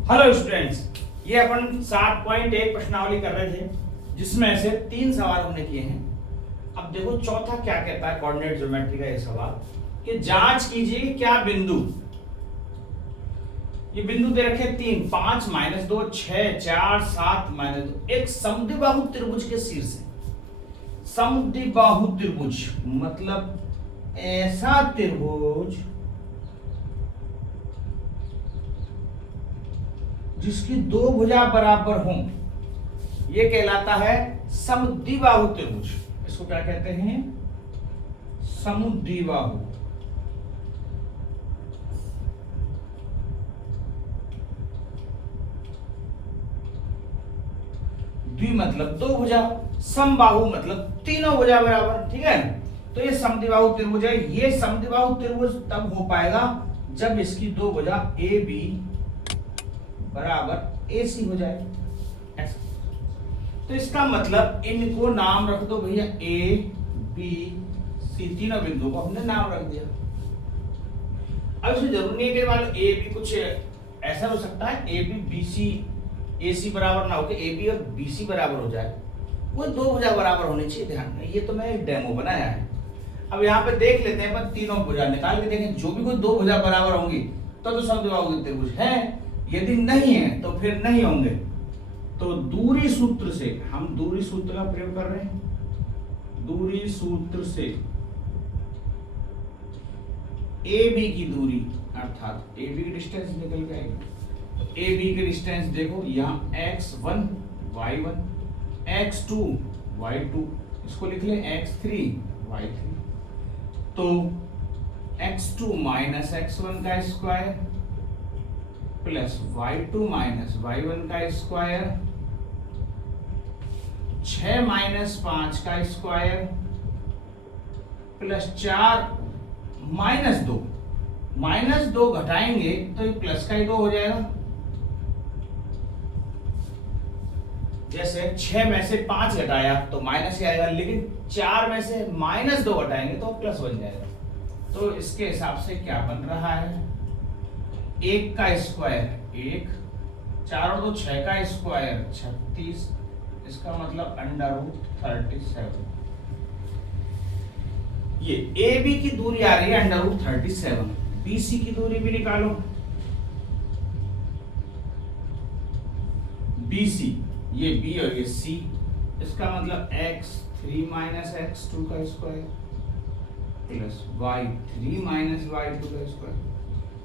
Hello students, ये अपन 7.1 प्रश्नावली कर रहे थे जिसमें से 3 सवाल हमने किए हैं। अब देखो चौथा क्या कहता है, कोऑर्डिनेट ज्योमेट्री का ये सवाल कि जांच कीजिए क्या बिंदु, ये बिंदु दे रखे 3, 5, -2, 6, 4, 7, -2 एक समद्विबाहु त्रिभुज के शीर्ष है। समद्विबाहु त्रिभुज मतलब ऐसा त्रिभुज जिसकी दो भुजा बराबर हों, यह कहलाता है समद्विबाहु त्रिभुज। इसको क्या कहते हैं? समद्विबाहु। द्वि मतलब दो भुजा, समबाहु मतलब तीनों भुजा बराबर। ठीक है, तो ये समद्विबाहु त्रिभुज है। ये समद्विबाहु त्रिभुज तब हो पाएगा जब इसकी दो भुजा ए बी बराबर ए सी हो जाए। तो इसका मतलब इनको नाम रख दो भैया, ए बी सी, तीनों बिंदुओं को हमने नाम रख दिया। अब इसमें जरूरी नहीं है कि मान लो ए बी कुछ ऐसा हो सकता है, ए बी बी सी ए सी बराबर ना होकर ए बी और बी सी बराबर हो जाए। वो दो भुजा बराबर होनी चाहिए। ध्यान में, ये तो मैं एक डेमो बनाया है। अब यहाँ पे देख लेते हैं, पर तीनों भुजा निकाल के देखें, जो भी कोई दो भुजा बराबर होंगी तो समद्विबाहु त्रिभुज है। यदि नहीं है तो फिर नहीं होंगे। तो दूरी सूत्र से, हम दूरी सूत्र का प्रयोग कर रहे हैं। दूरी सूत्र से ए बी की दूरी अर्थात ए बी की डिस्टेंस निकल के आएगी। तो ए बी की डिस्टेंस देखो, यहाँ x1 y1, x2 y2, इसको लिख ले x3 y3। तो x2 माइनस x1 का square plus y2 minus y1 का स्क्वायर, 6 माइनस 5 का स्क्वायर प्लस 4 माइनस 2 घटाएंगे तो ये प्लस का ही 2 हो जाएगा। जैसे 6 में से 5 घटाया तो माइनस ही आएगा, लेकिन 4 में से -2 घटाएंगे तो प्लस बन जाएगा। तो इसके हिसाब से क्या बन रहा है? 1 का स्क्वायर 1, 4 और 2 6 का स्क्वायर 36, इसका मतलब √37। ये ए बी की दूरी आ रही है √37। बी सी की दूरी भी निकालो। बी सी, ये बी और ये सी, इसका मतलब x3 माइनस x2 का square plus y3 minus y2 का स्क्वायर।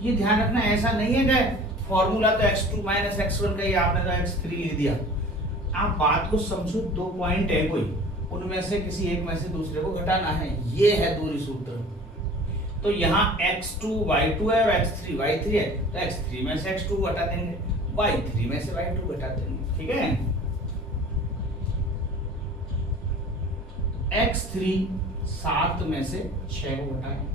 ये ध्यान रखना, ऐसा नहीं है कि फॉर्मूला तो x2 माइनस x1 का ही, आपने तो x3 लिख दिया। आप बात को समझो, 2 पॉइंट है कोई, उनमें से किसी एक में से दूसरे को घटाना है। ये है दूरी सूत्र। तो यहाँ x2 y2 है और x3 y3 है, तो x3 में से x2 घटा देंगे, y3 में से y2 घटा देंगे। ठीक है, x3 7 में से 6 को घटाएं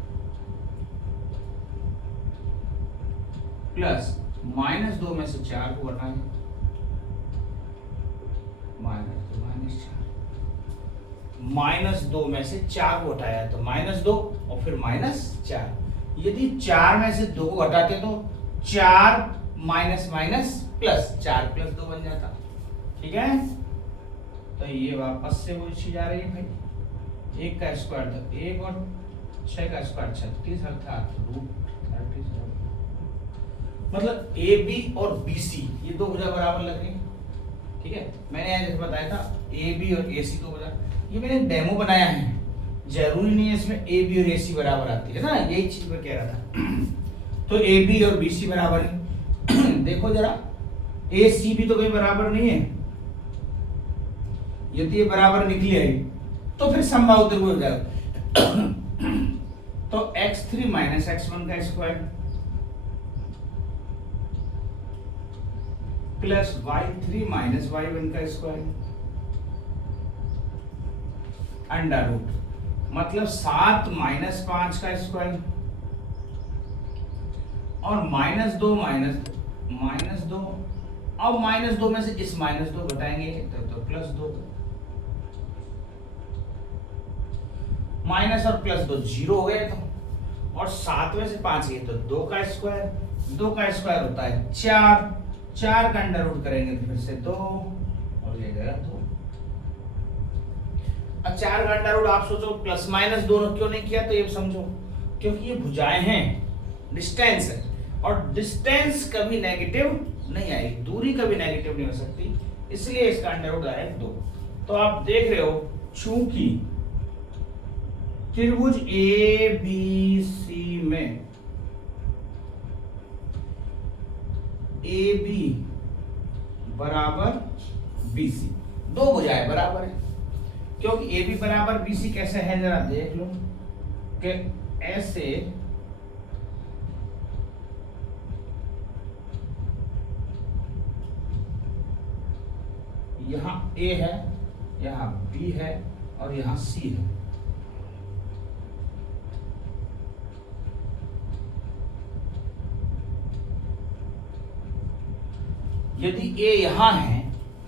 प्लस -2 में से 4 को घटाएं, -2 में से 4 को घटाया तो -2 और फिर -4। यदि 4 में से 2 को घटाते तो 4 माइनस प्लस 4 प्लस 2 बन जाता। ठीक है, तो ये वापस से वही चीज आ रही है भाई। 1 का स्क्वायर तो 1 और 6 का स्क्वायर 36 अर्थात √37। मतलब ए बी और बी सी ये दो भुजा बराबर लग रही है। ठीक है, मैंने जैसे बताया था ए बी और ए सी दो भुजा, ये मैंने डेमो बनाया है। जरूरी नहीं है इसमें ए बी और ए सी बराबर आती है ना, यही चीज मैं कह रहा था। तो ए बी और बी सी बराबर है। देखो जरा, ए सी भी तो कहीं बराबर नहीं है। यदि ये बराबर निकली है तो फिर समबाहु त्रिभुज हो जाएगा। तो x3 माइनस x1 का square plus y3 minus y1 का स्क्वायर √ मतलब 7 माइनस 5 का स्क्वायर और -2 अब -2 में से इस -2 घटाएंगे तो +2, माइनस और प्लस 2 0 हो गए। तो और 7 में से 5 गए तो 2 का स्क्वायर होता है 4 4 का अंडर रूट करेंगे तो फिर से 2 और ये गया 2। अब 4 का अंडर रूट आप सोचो प्लस माइनस दोनों क्यों नहीं किया, तो ये समझो क्योंकि ये भुजाएं हैं, डिस्टेंस है, और डिस्टेंस कभी नेगेटिव नहीं आएगी, दूरी कभी नेगेटिव नहीं हो सकती, इसलिए इसका अंडर रूट आया 2। तो आप देख रहे हो चूंकि त्रिभुज ए बी सी में ए बी बराबर बी सी, दो भुजाएं बराबर है, क्योंकि ए बी बराबर बी सी कैसे है जरा देख लो कि ऐसे यहां ए है, यहां बी है और यहां सी है। यदि ए यहां है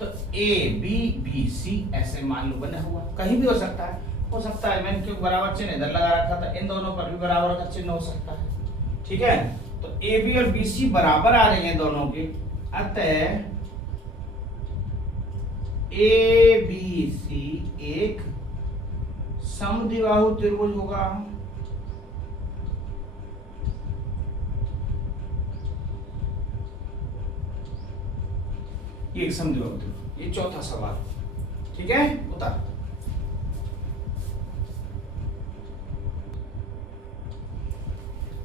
तो ए बी बी सी ऐसे मान लो बना हुआ, कहीं भी हो सकता है, मैंने क्यों बराबर चिन्ह इधर लगा रखा था, इन दोनों पर भी बराबर का चिन्ह हो सकता है, ठीक है। तो ए बी और बी सी बराबर आ रहे हैं दोनों के, अतः ए बी सी एक समद्विबाहु त्रिभुज होगा। ये एक समद्विबाहु त्रिभुज, ये चौथा सवाल, ठीक है। उतार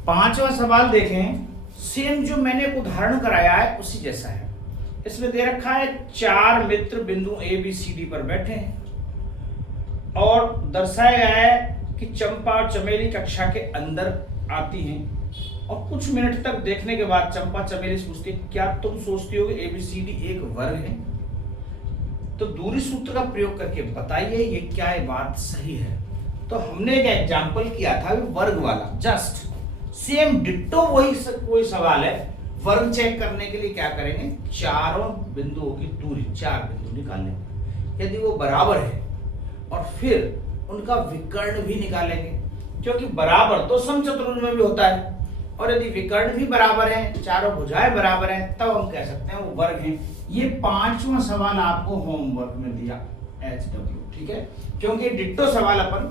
पांचवा सवाल देखें, सेम जो मैंने उदाहरण कराया है उसी जैसा है। इसमें दे रखा है 4 मित्र बिंदु ए बी सी डी पर बैठे हैं और दर्शाया गया है कि चंपा और चमेली कक्षा के अंदर आती हैं और कुछ मिनट तक देखने के बाद चंपा चमेली से पूछती है, क्या तुम सोचती हो कि ए बी सी डी एक वर्ग है? तो दूरी सूत्र का प्रयोग करके बताइए ये क्या ये बात सही है। तो हमने एक एग्जाम्पल किया था वर्ग वाला, जस्ट सेम डिट्टो वही कोई सवाल है। वर्ग चेक करने के लिए क्या करेंगे, चारों बिंदुओं की दूरी, 4 बिंदु निकालेंगे, यदि वो बराबर है और फिर उनका विकर्ण भी निकालेंगे, क्योंकि बराबर तो समचतुर्भुज में भी होता है, और यदि विकर्ण भी बराबर है, चारों भुजाएं बराबर हैं, तब हम कह सकते हैं वो वर्ग हैं। ये 5वां सवाल आपको होमवर्क में दिया HW, ठीक है, क्योंकि डिट्टो सवाल अपन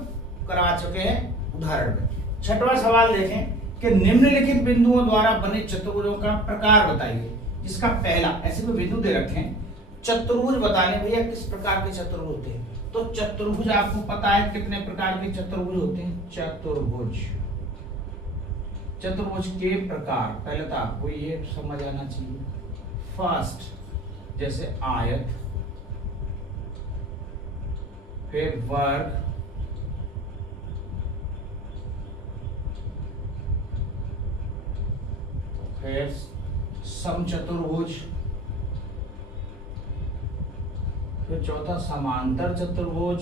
करा चुके हैं उदाहरण में। 6वां सवाल देखें कि निम्नलिखित बिंदुओं द्वारा बने चतुर्भुजों का प्रकार बताइए, जिसका पहला, ऐसे में बिंदु दे रखे हैं, चतुर्भुज बताने भैया किस प्रकार के चतुर्भुज होते हैं। तो चतुर्भुज आपको पता है कितने प्रकार के चतुर्भुज होते हैं, चतुर्भुज के प्रकार, पहले तो आपको ये समझ आना चाहिए। फर्स्ट जैसे आयत, फिर वर्ग, फिर समचतुर्भुज, फिर चौथा समांतर चतुर्भुज,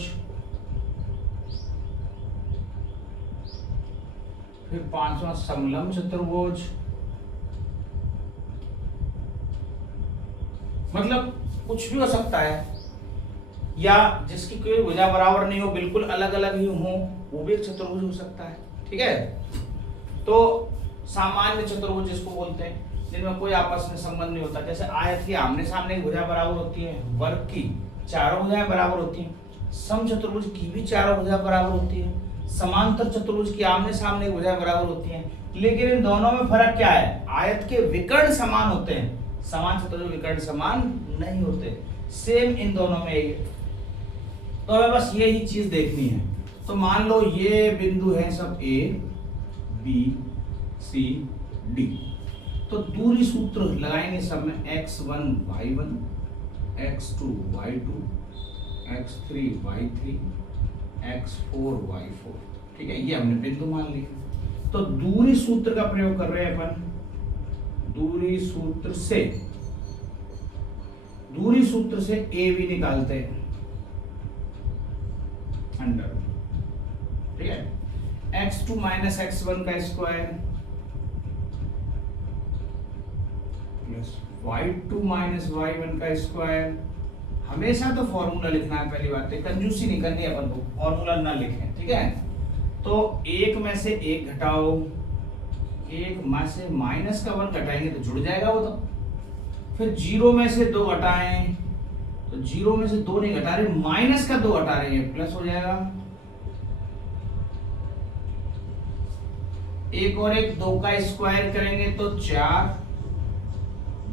फिर 5वां समलंब चतुर्भुज। मतलब कुछ भी हो सकता है, या जिसकी कोई भुजा बराबर नहीं हो, बिल्कुल अलग अलग ही हो, वो भी एक चतुर्भुज हो सकता है, ठीक है। तो सामान्य चतुर्भुज जिसको बोलते हैं, जिनमें कोई आपस में संबंध नहीं होता, जैसे आयत की आमने सामने की भुजा बराबर होती है, वर्ग की चारों भुजाएं बराबर होती हैं, समचतुर्भुज की भी चारों भुजा बराबर होती है, समांतर चतुर्भुज की आमने सामने की भुजाएं बराबर होती हैं। लेकिन इन दोनों में फर्क क्या है, आयत के विकर्ण समान होते हैं, समान चतुर्भुज विकर्ण समान नहीं होते, सेम इन दोनों में एक। तो हमें बस यही चीज देखनी है। तो मान लो ये बिंदु है सब A B C D, तो दूरी सूत्र लगाएंगे सब में, x1 y1, x2 y2, x3 y3, x4 y4, ठीक है, ये हमने बिंदु मान लिया। तो दूरी सूत्र का प्रयोग कर रहे हैं अपन, दूरी सूत्र से ए बी निकालते हैं, अंडर, ठीक है, x2 माइनस x1 का square plus y2 minus y1 का स्क्वायर। हमेशा तो फॉर्मूला लिखना है, पहली बात है कंजूसी नहीं करनी अपन को, फॉर्मूला ना लिखें, ठीक है। तो एक में से एक घटाओ, एक में से -1 घटाएंगे तो जुड़ जाएगा वो, तो फिर जीरो में से दो घटाएं तो जीरो में से दो नहीं घटा रहे, माइनस का दो घटा रहे हैं, प्लस हो जाएगा। एक और एक, दो का स्क्वायर करेंगे तो चार,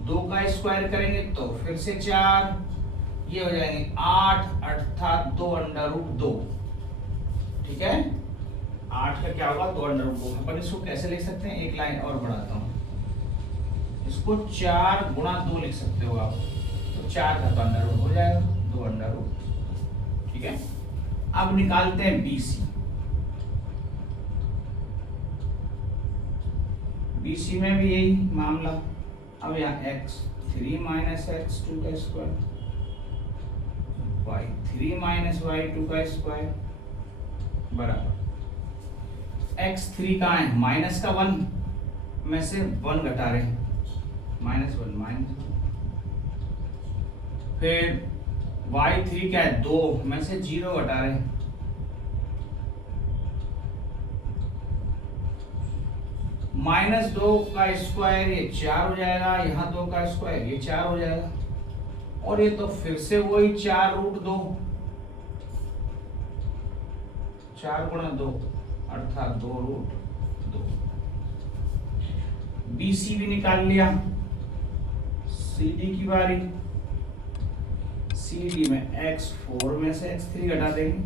दो का स्क्वायर करेंगे तो फिर से चार, ये हो जाएंगे आठ, अर्थात दो अंडर रूट दो। ठीक है, आठ का क्या होगा, दो अंडर रूट दो। अपन इसको कैसे लिख सकते हैं, एक लाइन और बढ़ाता हूं, इसको चार गुणा दो लिख सकते हो आप, तो चार का तो अंडर रूट हो जाएगा, दो अंडर रूट। ठीक है, अब निकालते हैं बीसी। बीसी में भी यही मामला। अब यहाँ x3 माइनस x2 का स्क्वायर, y3 माइनस y2 का स्क्वायर बराबर x3 कहाँ है, माइनस का वन में से वन घटा रहे हैं, माइनस वन माइनस, फिर y3 क्या है, दो में से जीरो घटा रहे हैं, माइनस दो का स्क्वायर ये चार हो जाएगा, यहाँ दो का स्क्वायर ये चार हो जाएगा, और ये तो फिर से वही चार रूट दो, चार गुणा दो अर्थात दो रूट दो। बीसी भी निकाल लिया। सीडी की बारी। सीडी में x4 में से x3 घटा देंगे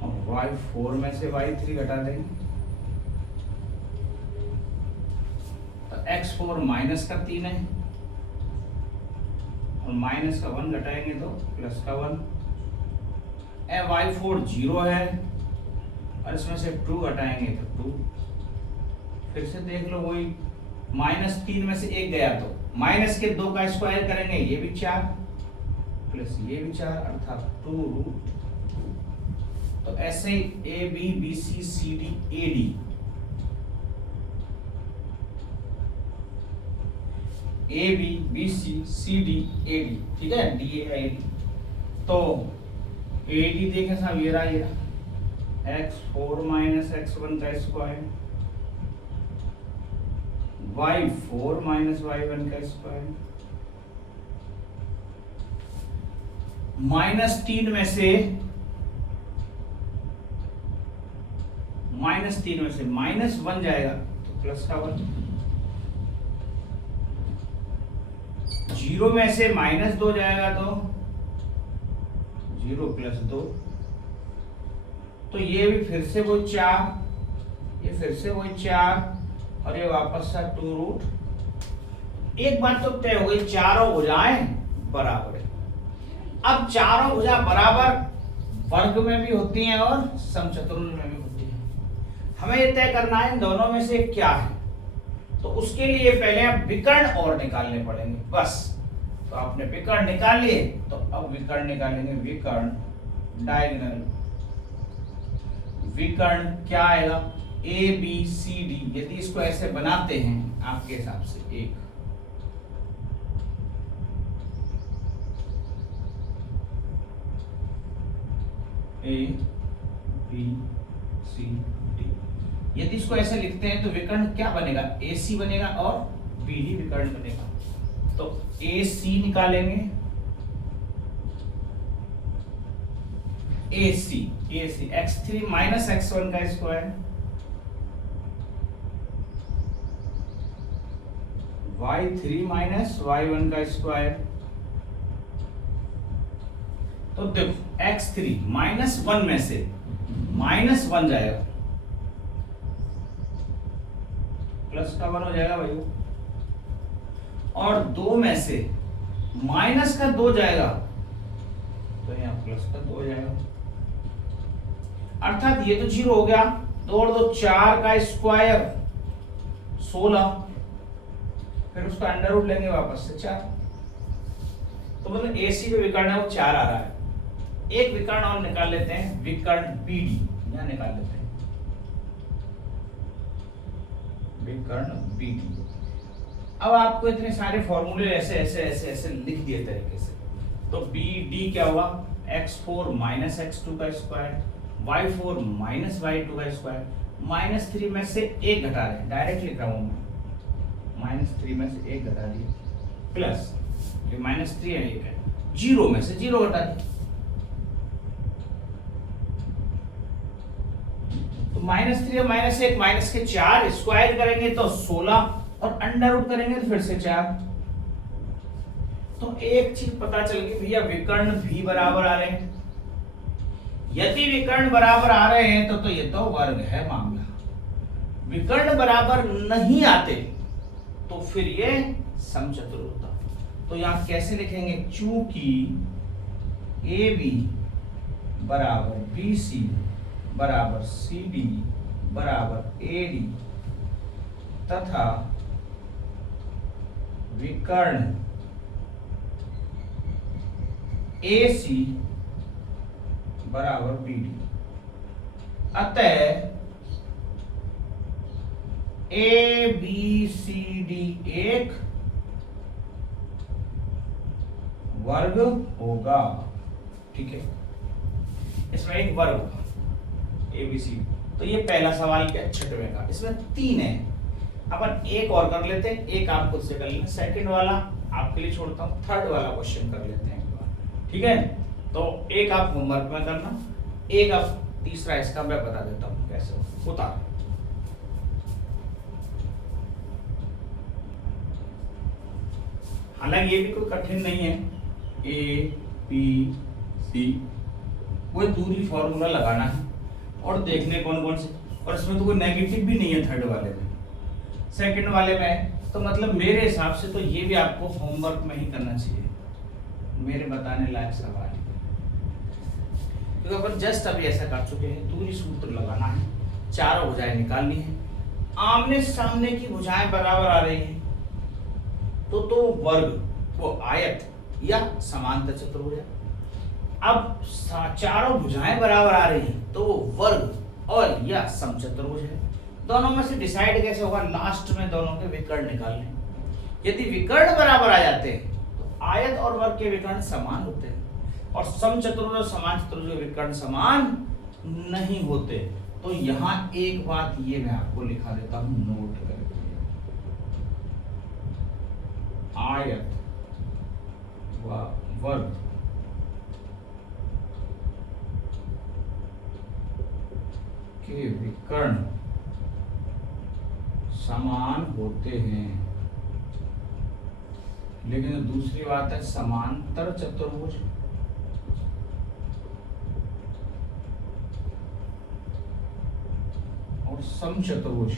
और y4 में से y3 घटा देंगे, तो x4 माइनस का 3 है और माइनस का 1 घटाएंगे तो प्लस का 1, y4 0 है और इसमें से 2 घटाएंगे तो 2। फिर से देख लो, वही -3 में से एक गया तो माइनस के 2 का स्क्वायर करेंगे, ये भी 4 प्लस ये भी 4 अर्थात 2 रूट। तो ऐसे A B B C C D A D, A B B C C D A D, ठीक है, डी ए डी। तो ए डी देखें साहब, ये रहा x4 माइनस x1 का स्क्वायर, y4 माइनस y1 का स्क्वायर, -3 में से -1 जाएगा तो प्लस का 1, 0 में से -2 जाएगा तो 0 प्लस 2, तो ये भी फिर से वो 4, ये फिर से वही 4 और ये वापस सा 2 रूट। एक बात तो तय हो गई, चारों भुजाएं बराबर है। अब चारों भुजा बराबर वर्ग में भी होती हैं और समचतुर्भुज में भी होती हैं। हमें ये तय करना है इन दोनों में से क्या है, तो उसके लिए पहले आप विकर्ण और निकालने पड़ेंगे बस। तो आपने विकर्ण निकाल लिए, तो अब विकर्ण निकालेंगे। विकर्ण डायगोनल विकर्ण क्या आएगा, ए बी सी डी। यदि इसको ऐसे बनाते हैं आपके हिसाब से, एक ए बी सी डी, यदि इसको ऐसे लिखते हैं तो विकर्ण क्या बनेगा, ए सी बनेगा और बी डी विकर्ण बनेगा। तो ए सी निकालेंगे, ए सी x3 माइनस x1 का स्क्वायर, y3 माइनस y1 का स्क्वायर। तो देखो x3 -1 में से -1 जाएगा, प्लस का 1 हो जाएगा भाई, और 2 में से माइनस का 2 जाएगा तो यहाँ प्लस का 2 हो जाएगा, अर्थात ये तो 0 हो गया। 2 और 2 4 का स्क्वायर 16, फिर उसका अंडर रूट लेंगे वापस से 4, तो मतलब AC जो विकर्ण है वो 4 आ रहा है। एक विकर्ण और निकाल लेते हैं, विकर्ण BD यहां निकाल लेते हैं, विकर्ण BD। अब आपको इतने सारे फॉर्मूले ऐसे ऐसे ऐसे ऐसे लिख दिए तरीके से, तो BD क्या हुआ, x4 माइनस x2 का स्क्वायर, y4 माइनस y2 का स्क्वायर, -3 में से एक घटा रहे हैं, डायरेक्ट लिख रहा हूं मैं, -3 -3 में से 1 घटा दिया, प्लस ये -3 है, 1 है, 0 में से 0 घटा दिया, तो -3 और -1 माइनस के 4 स्क्वायर करेंगे तो 16 और अंडर रूट करेंगे तो फिर से 4। तो एक चीज पता चल गई भैया, विकर्ण भी बराबर आ रहे हैं। यदि विकर्ण बराबर आ रहे हैं तो ये तो वर्ग है मामला। विकर्ण बराबर नहीं आते तो फिर ये समचतुर होता। तो यहां कैसे लिखेंगे, चूंकि AB बराबर BC बराबर CD बराबर AD तथा विकर्ण AC बराबर BD, अतः ABCD एक वर्ग होगा। ठीक है, इसमें एक वर्ग होगा ABCD। तो ये पहला सवाल क्या, 6वें का। इसमें 3 है, अपन एक और कर लेते हैं, एक आप खुद से कर लेना, सेकंड वाला आपके लिए छोड़ता हूं, थर्ड वाला क्वेश्चन कर लेते हैं एक बार। ठीक है, तो एक आप होमवर्क में करना, एक आप तीसरा इसका मैं बता देता हूं कैसे होता। हालांकि ये भी कोई कठिन नहीं है, ABC वो दूरी फॉर्मूला लगाना है और देखने कौन कौन से, और इसमें तो कोई नेगेटिव भी नहीं है थर्ड वाले में, सेकंड वाले में। तो मतलब मेरे हिसाब से तो ये भी आपको होमवर्क में ही करना चाहिए, मेरे बताने लायक सवाल है, क्योंकि अपन जस्ट अभी ऐसा कर चुके हैं। दूरी सूत्र लगाना है, चारों भुजाएं निकालनी है, आमने सामने की भुजाएं बराबर आ रही है तो वर्ग, वो आयत या समांतर चतुर्भुज है। अब चारों भुजाएं बराबर आ रही हैं तो वो वर्ग और या समचतुर्भुज है। दोनों में से डिसाइड कैसे होगा, लास्ट में दोनों के विकर्ण निकालने। यदि विकर्ण बराबर आ जाते हैं तो आयत और वर्ग के विकर्ण समान होते हैं, और समचतुर्भुज और समांतर के विकर्ण समान नहीं होते। तो यहां एक बात ये मैं आपको लिखा देता हूं नोट करके, आयत व वर्ग के विकर्ण समान होते हैं, लेकिन दूसरी बात है समांतर चतुर्भुज और समचतुर्भुज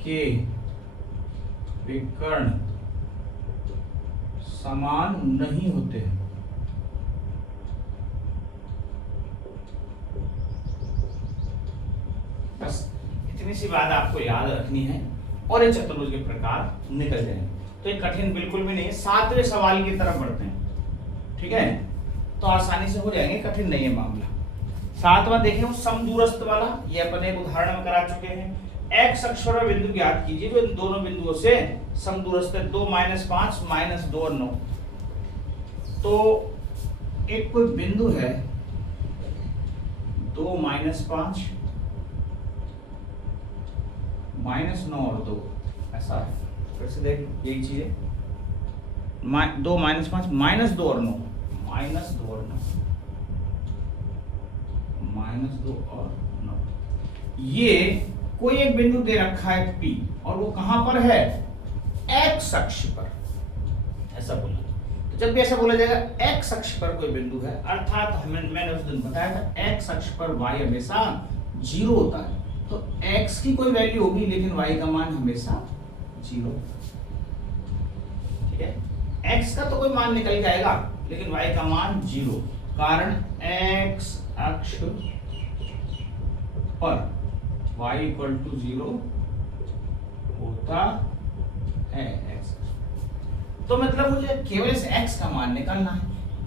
के विकर्ण समान नहीं होते हैं। बस इतनी सी बात आपको याद रखनी है और ये चतुर्भुज के प्रकार निकल जाएंगे। तो ये कठिन बिल्कुल भी नहीं है। 7वें सवाल की तरफ बढ़ते हैं, ठीक है, तो आसानी से हो जाएंगे, कठिन नहीं है मामला। 7वां देखें, वो समदूरस्थ वाला, ये अपन एक उदाहरण में करा चुके हैं। x अक्ष पर बिंदु ज्ञात कीजिए जो इन दोनों बिंदुओं से समदूरस्थ है, 2 - 5 - 2 और 9। तो एक कोई बिंदु है 2 - 5 -9 और 2, ऐसा है। फिर से देख, यही चीज है, 2 - 5 -2 और 9, -2 और 9, -2 और 9। ये कोई एक बिंदु दे रखा है P, और वो कहां पर है, x अक्ष पर, ऐसा बोला। तो जब भी ऐसा बोला जाएगा x अक्ष पर कोई बिंदु है, अर्थात मैंने उस दिन बताया था x अक्ष पर y हमेशा 0 होता है। तो x की कोई वैल्यू होगी लेकिन y का मान हमेशा 0। ठीक है, x का तो कोई मान निकल जाएगा लेकिन y का मान 0, कारण x अक्ष पर y = 0 होता है x। तो मतलब मुझे केवल इस x का मान निकालना है।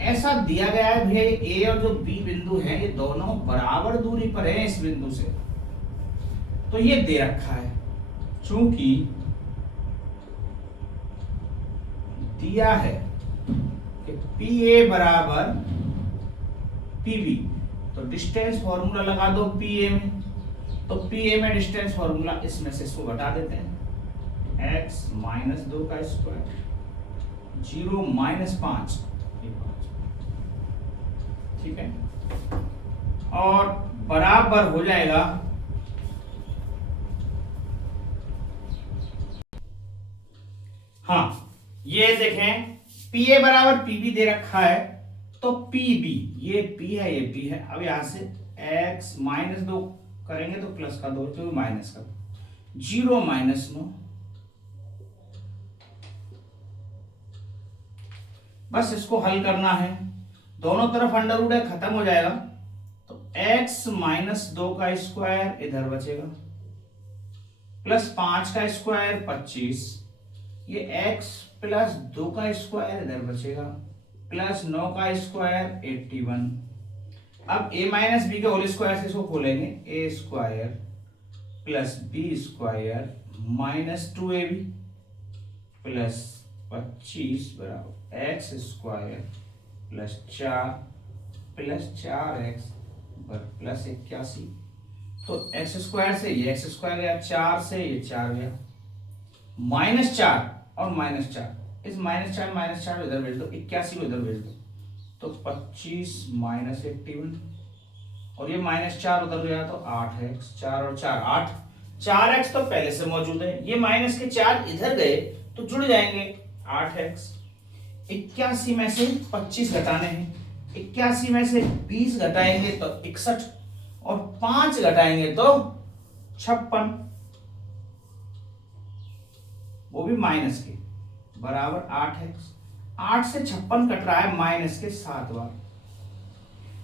ऐसा दिया गया है भैया, a और जो b बिंदु है ये दोनों बराबर दूरी पर है इस बिंदु से। तो ये दे रखा है, चूंकि दिया है कि PA बराबर PB, तो डिस्टेंस फॉर्मूला लगा दो पी ए में, तो पी ए में डिस्टेंस फॉर्मूला, इसमें से इसको घटा देते हैं, एक्स माइनस 2 का स्क्वायर 0 माइनस 5, ठीक है, और बराबर हो जाएगा हाँ ये देखें पी ए बराबर पी बी दे रखा है, तो पी बी, ये पी है ये पी है, अब यहां से एक्स माइनस 2 करेंगे तो प्लस का 2 तो माइनस का 0 माइनस 9, बस इसको हल करना है, दोनों तरफ अंडर रूट है खत्म हो जाएगा, तो x माइनस 2 का स्क्वायर इधर बचेगा प्लस 5 का स्क्वायर 25, ये x प्लस 2 का स्क्वायर इधर बचेगा प्लस 9 का स्क्वायर 81। अब a माइनस बी के होल स्क्वायर से इसको खोलेंगे, a square plus B square minus 2ab plus 25 बराबर x square plus 4 plus 4x plus 81। तो एक्स स्क्वायर से ये एक्स स्क्वायर गया, 4 से ये 4 गया, माइनस 4 और माइनस 4, इस माइनस 4 इधर भेज दो, 81 को इधर भेज दो, तो 25 माइनस 81, और ये माइनस 4 उधर गया तो 8x, 4 और 4 8, 4x तो पहले से मौजूद है, ये माइनस के 4 इधर गए तो जुड़ जाएंगे 8x। 81 में से 25 घटाने हैं, 81 में से 20 घटाएंगे तो 61, और 5 घटाएंगे तो 56, वो भी माइनस के, बराबर 8x। 8 से 56 कट रहा है माइनस के 7 बार,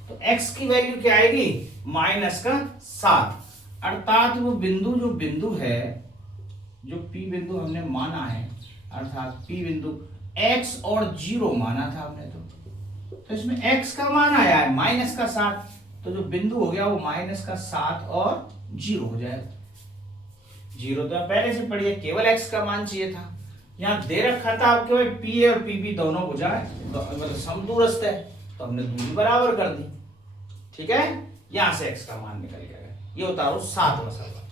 तो x की वैल्यू क्या आएगी माइनस का 7, अर्थात वो बिंदु जो बिंदु है, जो P बिंदु हमने माना है, अर्थात P बिंदु x और 0 माना था हमने, तो इसमें x का मान आया है माइनस का 7, तो जो बिंदु हो गया वो माइनस का 7 और 0 हो जाएगा। 0 तो पहले से पढ़िए, केवल x का मान चाहिए था, यहाँ दे रखा था आपके भाई पी ए और पी बी दोनों भुजाएं मतलब समदूरस्थ है, तो हमने दूरी बराबर कर दी, ठीक है, यहां से x का मान निकल गया। ये उतारो 7वां सवाल।